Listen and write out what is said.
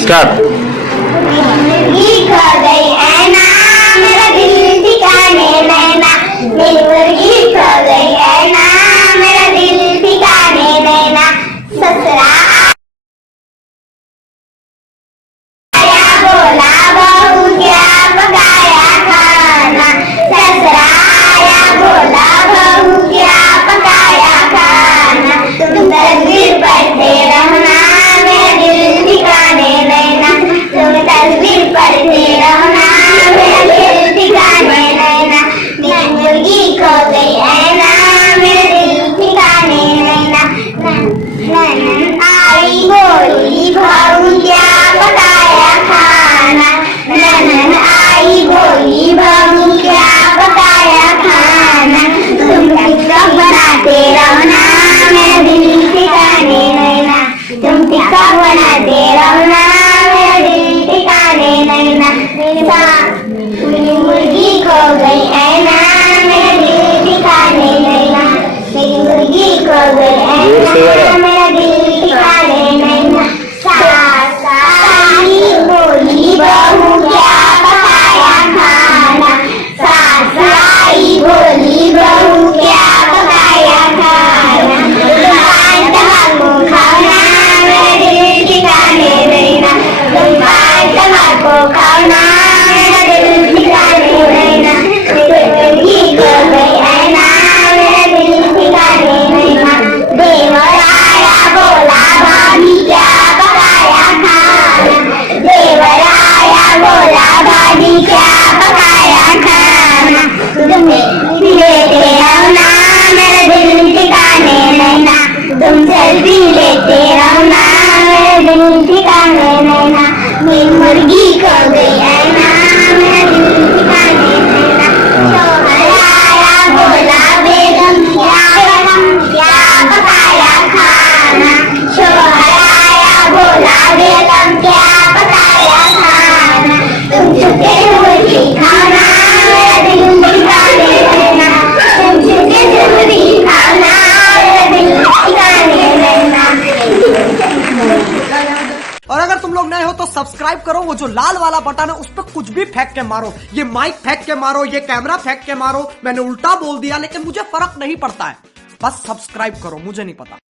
Start. मेरा दिल ठिकाने नैना, मेरी मुर्गी खो गई है ना, मेरा दिल ठिकाने नैना। ससुरा आया बोला बहू क्या पकाया खाना, ससुरा आया बोला बहू क्या पकाया खाना। तुम तस्वीर पढ़ते रहना, मेरा दिल ठिकाने नैना, तुम तस्वीर पढ़ते रहना, मेरा दिल ठिकाने नैना। मेरी मुर्गी खो गई है ना, मेरा दिल ठिकाने नैना। नैनन आई बोली बहू क्या पकाया खाना, नैनन आई बोली बहू क्या पकाया खाना। तुम टिकटॉक बनाते रहना, मेरा दिल ठिकाने नैना, तुम टिकटॉक बनाते रहना, मेरा दिल ठिकाने नैना। मेरी मुर्गी खो गई है ना, मेरा दिल ठिकाने नैना, मेरी मुर्गी खो गई है ना, मेरा दिल ठिकाने नैना। सास बोली बहू क्या पकाया खाना, सास आई बोली बहू क्या पकाया खाना। तुम तम्बाकू खाओ ना, मेरा दिल ठिकाने नैना, तुम तम्बाकू खाओ ना, मेरा दिल ठिकाने नैना। मेरी मुर्गी खो गई है ना, मेरा दिल ठिकाने नैना। देवर आया बोला भाभी क्या पकाया खाना, देवर आया बोला भाभी क्या पकाया खाना। तुम सेल्फी लेते रहो ना, मेरा दिल ठिकाने नैना, तुम सेल्फी लेते रहो ना, मेरा दिल ठिकाने नैना। मेरी मुर्गी खो गई है ना, मेरा दिल ठिकाने नैना। शोहर आया बोला बेगम क्या पकाया खाना, शोहर आया बोला बेगम क्या पकाया खाना। तुम छुपे मुर्गी खाना, मेरा दिल ठिकाने नैना, तुम छुपे मुर्गी खाना, मेरा दिल ठिकाने नैना। और अगर तुम लोग नए हो तो सब्सक्राइब करो, वो जो लाल वाला बटन है उस पर कुछ भी फेंक के मारो, ये माइक फेंक के मारो, ये कैमरा फेंक के मारो। मैंने उल्टा बोल दिया लेकिन मुझे फर्क नहीं पड़ता है, बस सब्सक्राइब करो, मुझे नहीं पता।